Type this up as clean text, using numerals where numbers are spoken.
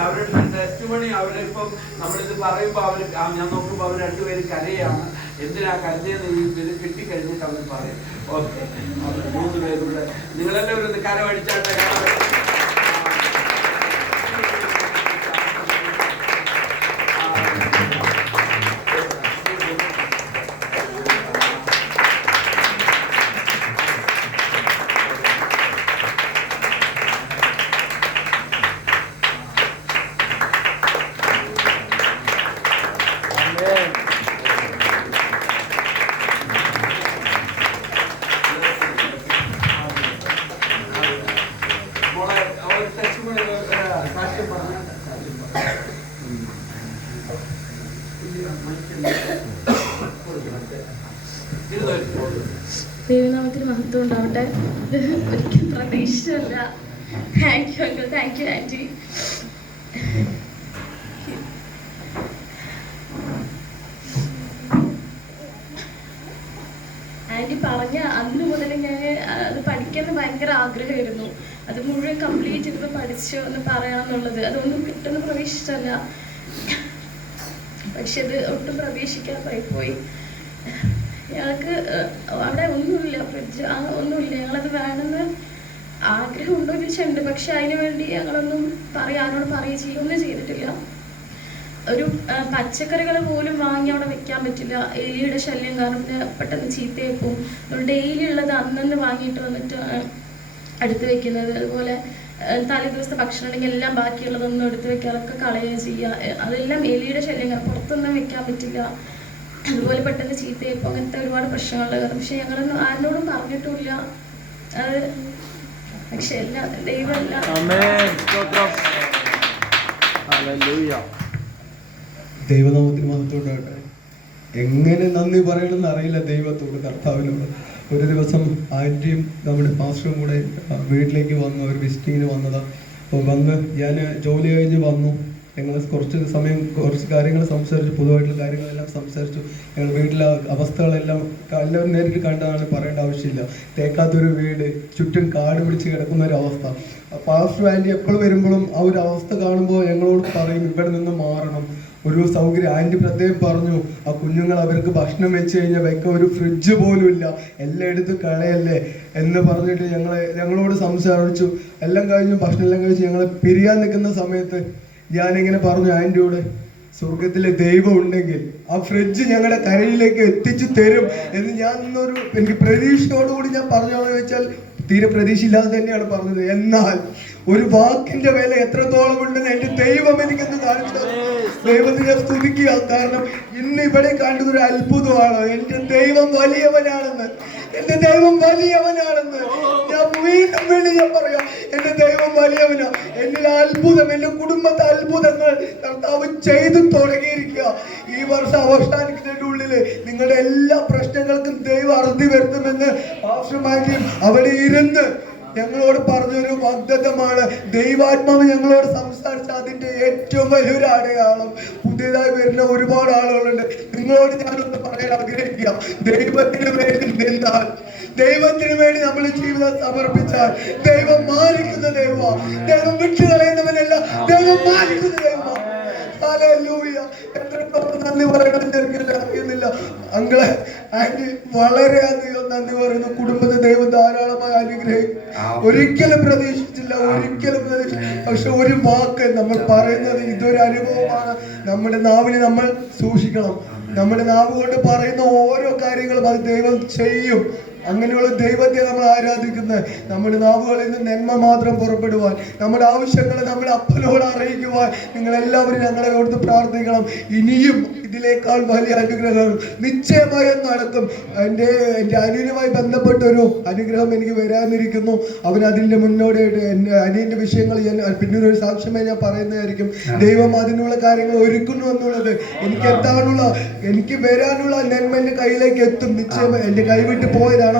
അവരുടെ ടെസ്റ്റ് മണി അവരിപ്പം നമ്മളിത് പറയുമ്പോൾ അവർ ഞാൻ നോക്കുമ്പോൾ അവർ രണ്ടുപേരും കരയാണ്. എന്തിനാ കരഞ്ഞെന്ന് ഈ ഇത് കിട്ടിക്കഴിഞ്ഞിട്ട് അവർ പറയും. ഓക്കെ, അവർ 3 പേരുടെ നിങ്ങളെല്ലാവരും ഒന്ന് കരമടിച്ചാട്ടെ. ദൈവനാമത്തിൽ മഹത്വം ഉണ്ടാവട്ടെ. ഒരിക്കലും പ്രതീക്ഷയല്ല. Thank you uncle, thank you aunty. Aunty പറഞ്ഞ അന്ന് മുതൽ ഞാൻ അത് പഠിക്കാൻ ഭയങ്കര ആഗ്രഹമായിരുന്നു. അത് മുഴുവൻ കംപ്ലീറ്റ് ചെയ്തപ്പോൾ പഠിച്ചു എന്ന് പറയണമെന്നുള്ളത്. അതൊന്നും കിട്ടുന്ന പ്രതീക്ഷിച്ചല്ല, പക്ഷെ അത് ഒട്ടും പ്രതീക്ഷിക്കാതെ പോയി. ഞങ്ങൾക്ക് അവിടെ ഒന്നുമില്ല, ഫ്രിഡ്ജ് ഒന്നുമില്ല. ഞങ്ങളത് വേണമെന്ന് ആഗ്രഹമുണ്ടോ ചോദിച്ചുണ്ട്, പക്ഷെ അതിനു വേണ്ടി ഞങ്ങളൊന്നും ആരോട് പറയുകയും ചെയ്യുകയൊന്നും ചെയ്തിട്ടില്ല. ഒരു പച്ചക്കറികൾ പോലും വാങ്ങി അവിടെ വെക്കാൻ പറ്റില്ല. എലിയുടെ ശല്യം കാരണം പെട്ടെന്ന് ചീത്തയാക്കും. ഡെയിലി ഉള്ളത് അന്നന്ന് വാങ്ങിയിട്ട് വന്നിട്ട് എടുത്ത് വെക്കുന്നത്. അതുപോലെ തലേ ദിവസത്തെ ഭക്ഷണം ഉണ്ടെങ്കിൽ എല്ലാം ബാക്കിയുള്ളതൊന്നും എടുത്ത് വെക്കാതൊക്കെ കളയുകയും ചെയ്യുക. അതെല്ലാം എലിയുടെ ശല്യം കാരണം പുറത്തൊന്നും വെക്കാൻ പറ്റില്ല. അതുപോലെ പെട്ടെന്ന് ചീത്തയായിപ്പോൾ അങ്ങനത്തെ ഒരുപാട് പ്രശ്നങ്ങളുള്ള കാരണം. പക്ഷെ ഞങ്ങളൊന്നും ആരോടും പറഞ്ഞിട്ടുമില്ല. അത് പക്ഷെ എല്ലാം ദൈവമല്ല. ദൈവനാമത്തിന് മഹത്വമുണ്ടാകട്ടെ. എങ്ങനെ നന്ദി പറയണമെന്ന് അറിയില്ല ദൈവത്തോട്, കർത്താവിനോട്. ഒരു ദിവസം ആൻറ്റിയും നമ്മുടെ പാസ്റ്ററും കൂടെ വീട്ടിലേക്ക് വന്നു. ഒരു വിസിറ്റിങ്ങിന് വന്നതാണ്. അപ്പോൾ വന്ന് ഞാൻ ജോലി കഴിഞ്ഞ് വന്നു. ഞങ്ങൾ കുറച്ച് കാര്യങ്ങൾ സംസാരിച്ചു, പൊതുവായിട്ടുള്ള കാര്യങ്ങളെല്ലാം സംസാരിച്ചു. ഞങ്ങൾ വീട്ടിലെ അവസ്ഥകളെല്ലാം എല്ലാവരും നേരിട്ട് കണ്ടതാണ്, പറയേണ്ട ആവശ്യമില്ല. തേക്കാത്തൊരു വീട്, ചുറ്റും കാട് പിടിച്ച് കിടക്കുന്ന ഒരു അവസ്ഥ. പാസ്റ്റർ ആൻറ്റി എപ്പോഴും വരുമ്പോഴും ആ ഒരു അവസ്ഥ കാണുമ്പോൾ ഞങ്ങളോട് പറയും ഇവിടെ നിന്ന് മാറണം, ഒരു സൗകര്യം. ആൻറ്റി പ്രത്യേകം പറഞ്ഞു, ആ കുഞ്ഞുങ്ങൾ അവർക്ക് ഭക്ഷണം വെച്ച് കഴിഞ്ഞാൽ വെക്കാൻ ഒരു ഫ്രിഡ്ജ് പോലും ഇല്ല, എല്ലാം എടുത്ത് കളയല്ലേ എന്ന് പറഞ്ഞിട്ട് ഞങ്ങളോട് സംസാരിച്ചു. എല്ലാം കഴിഞ്ഞു, ഭക്ഷണം എല്ലാം കഴിച്ച് ഞങ്ങൾ പിരിയാൻ നിൽക്കുന്ന സമയത്ത് ഞാനിങ്ങനെ പറഞ്ഞു ആൻറ്റിയോട്, സ്വർഗത്തിലെ ദൈവം ഉണ്ടെങ്കിൽ ആ ഫ്രിഡ്ജ് ഞങ്ങളുടെ കരയിലേക്ക് എത്തിച്ചു തരും എന്ന് എനിക്ക് പ്രതീക്ഷയോടുകൂടി ഞാൻ പറഞ്ഞോന്ന് ചോദിച്ചാൽ തീരെ പ്രതീക്ഷയില്ലാതെ തന്നെയാണ് പറഞ്ഞത്. എന്നാൽ ഒരു വാക്കിന്റെ വില എത്രത്തോളം ഉണ്ടെന്ന് എൻ്റെ ദൈവം എനിക്കെന്ന് കാണിച്ചു. ദൈവത്തിനെ സ്തുതിക്കുക. കാരണം ഇന്ന് ഇവിടെ കണ്ടത് ഒരു അത്ഭുതമാണ്. എൻ്റെ ദൈവം വലിയവനാണെന്ന്, എൻ്റെ ദൈവം വലിയവനാണെന്ന് ഞാൻ വീണ്ടും ഞാൻ പറയാം. എൻ്റെ ദൈവം വലിയവനാ. എന്നിലെ അത്ഭുതം, എൻ്റെ കുടുംബത്തെ അത്ഭുതങ്ങൾ കർത്താവ് ചെയ്തു തുടങ്ങിയിരിക്കുക. ഈ വർഷം അവസാനിക്കുന്നതിൻ്റെ ഉള്ളില് നിങ്ങളുടെ എല്ലാ പ്രശ്നങ്ങൾക്കും ദൈവം അറുതി വരുത്തുമെന്ന് പാസ്റ്റർമാരും അവിടെ ഇരുന്ന് ഞങ്ങളോട് പറഞ്ഞൊരു വാഗ്ദത്തമാണ്. ദൈവാത്മാവ് ഞങ്ങളോട് സംസാരിച്ച അതിന്റെ ഏറ്റവും വലിയൊരു അടയാളം. പുതിയതായി വരുന്ന ഒരുപാട് ആളുകളുണ്ട്. നിങ്ങളോട് ഞാനൊന്ന് പറയാൻ ആഗ്രഹിക്കാം, ദൈവത്തിന് വേണ്ടി നിന്നാൽ, ദൈവത്തിന് വേണ്ടി നമ്മൾ ജീവിതം സമർപ്പിച്ചാൽ ദൈവം മാനിക്കുന്ന ദൈവമാണ്. ദൈവം വിട്ടുകളയുന്നവനല്ല, ദൈവം മാനിക്കുന്ന ദൈവമാണ്. ഹല്ലേലൂയ. എത്രത്തോളം നന്ദി പറയണമെന്ന് എനിക്കല്ല അറിയുന്നില്ല. അങ്ങളെ ആന്റി വളരെയധികം നന്ദി പറയുന്നു. കുടുംബത്തെ ദൈവം ധാരാളമായി അനുഗ്രഹിക്കും. ഒരിക്കലും പ്രതീക്ഷിച്ചില്ല, ഒരിക്കലും പ്രതീക്ഷിച്ചില്ല. പക്ഷെ ഒരു വാക്ക് നമ്മൾ പറയുന്നത് ഇതൊരു അനുഭവമാണ്. നമ്മുടെ നാവിനെ നമ്മൾ സൂക്ഷിക്കണം. നമ്മുടെ നാവ് കൊണ്ട് പറയുന്ന ഓരോ കാര്യങ്ങളും അത് ദൈവം ചെയ്യും. അങ്ങനെയുള്ള ദൈവത്തെ നമ്മൾ ആരാധിക്കുന്നത്. നമ്മുടെ നാവുകളിൽ നിന്ന് നന്മ മാത്രം പുറപ്പെടുവാൻ, നമ്മുടെ ആവശ്യങ്ങളെ നമ്മുടെ അപ്പനോട് അറിയിക്കുവാൻ നിങ്ങളെല്ലാവരും ഞങ്ങളെ കൊടുത്ത് പ്രാർത്ഥിക്കണം. ഇനിയും ഇതിനേക്കാൾ വലിയ അനുഗ്രഹം നിശ്ചയമായും നടക്കും. എൻ്റെ അനിയനുമായി ബന്ധപ്പെട്ടൊരു അനുഗ്രഹം എനിക്ക് വരാനിരിക്കുന്നു. അവൻ അതിൻ്റെ മുന്നോടിയായിട്ട് എൻ്റെ അനിയൻ്റെ വിഷയങ്ങൾ ഞാൻ പിന്നീട് ഒരു സാക്ഷ്യമായി ഞാൻ പറയുന്നതായിരിക്കും. ദൈവം അതിനുള്ള കാര്യങ്ങൾ ഒരുക്കുന്നു എന്നുള്ളത് എനിക്ക് വരാനുള്ള നന്മ എൻ്റെ കയ്യിലേക്ക് എത്തും. നിശ്ചയമായി എൻ്റെ കൈവിട്ട് പോയതാണ്.